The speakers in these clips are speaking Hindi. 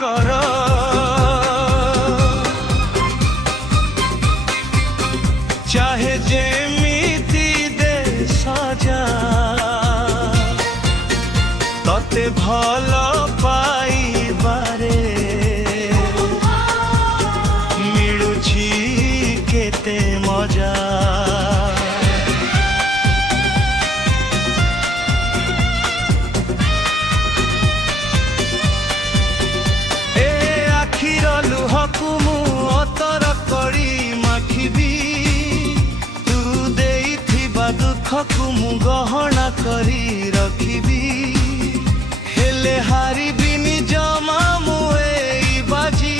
कर चाहे जेमिति दे सजा तते भल पाइबारे मिलुछि केते मजा ए आखिर लुहकु मु अतर करी माखिबी तू देइथिबा दुखकु मु गहना करी रखिबी हेले हारिबिनी जमा मुए बाजी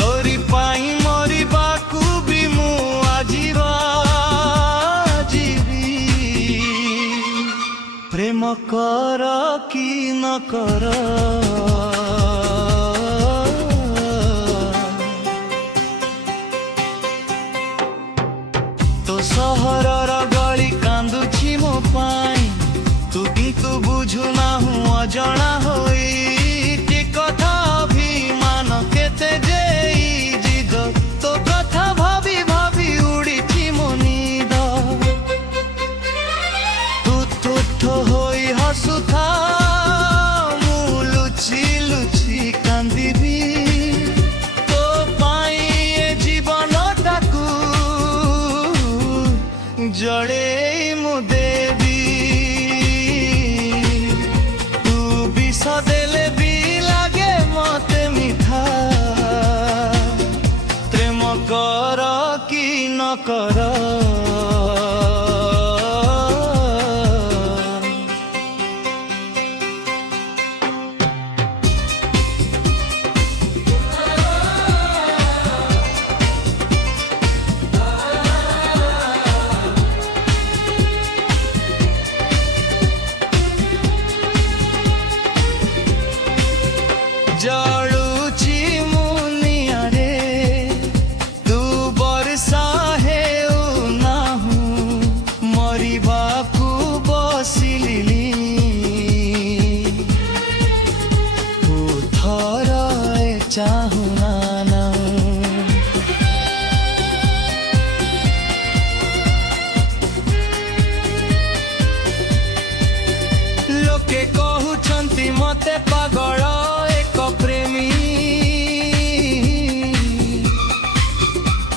तोरी पाई मरिबाकू भी मु आजीवा जीवी प्रेम कर कि न कर तो सहरर गली कांदुछि मो पाई तू किंतु बुझु ना हूँ अजणा होई टी कथा अभिमान केते जेई जिद तो कथा भाभी भाभी उड़िछि मो नीद तू तुठ होई हसुथा मु लुचि लुचि कांदिबी तो पाई ए जीवनटाकू जड़े मु देवी तू विष देले भी लागे मते मिठा प्रेम कर कि न कर जड़ुची मुनिया रे तू बरसा है नाहू मरिबाकू बसिली थर चाहू ना लोके कहउछंती मते पागल प्रेमी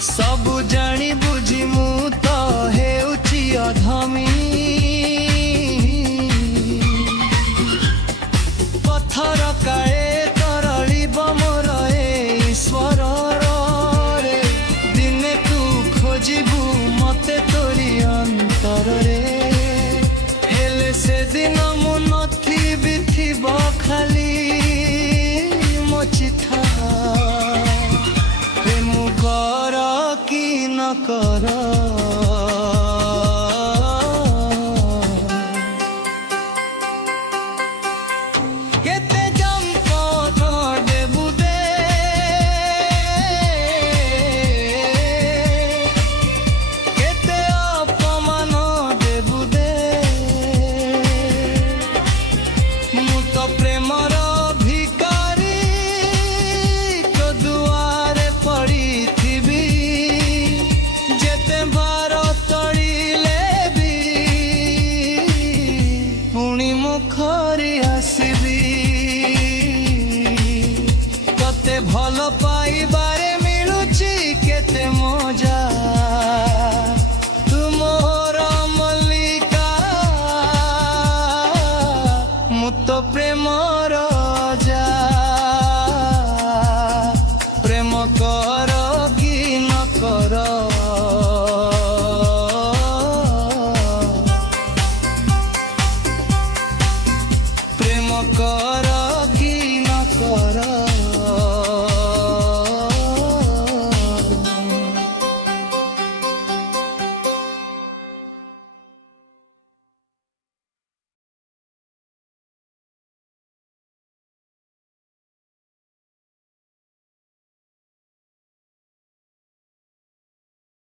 सब जानी बुझी मु तो हेउछि अधमी पत्थर काए तरलिब मोर ईश्वर रे दिने तू खोजिबू मते तोरी अंतर रे हेले से दिन मु नथिबी थिब खाली चिथा प्रेम कर कि न कर केते जंपद देबु दे केते अपमान देबु दे मु तो प्रेमर मुखरी आसबी कते भल पाइबारे मिलुछि केते मजा